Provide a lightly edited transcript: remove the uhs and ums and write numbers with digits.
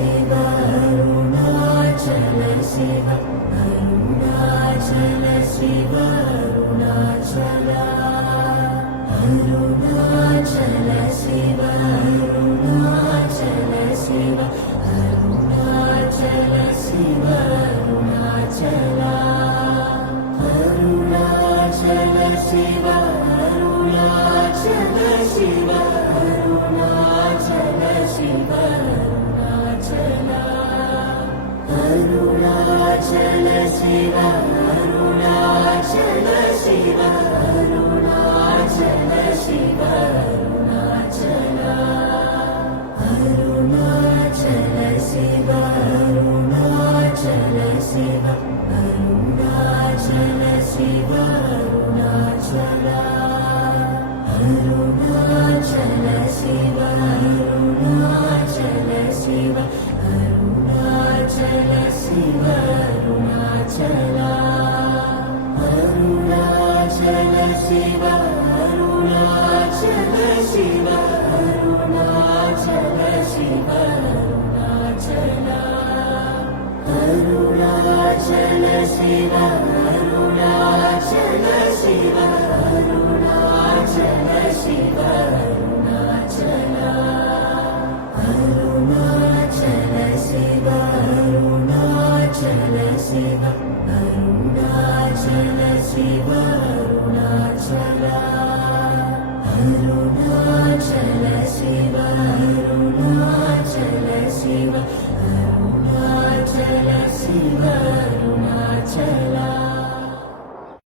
Shiv Arunachal Shiv Arunachal Shiv Arunachal Arunachal Shiv Arunachal Shiv Arunachal Shiv Arunachal Arunachal Shiv Arunachal Shiv Arunachal Shiv Arunachal Arunachal Shiv Arunachal Shiv Arunachal Shiv Arunachal Arunachal Shiv Arunachal Shiv Arunachal Shiv Arunachal Arunachal Shiv Arunachal Shiv Arunachal Shiv Arunachal Arunachal Shiv Arunachal Shiv Arunachal Shiv Arunachal Arunachal Shiv Arunachal Shiv Arunachal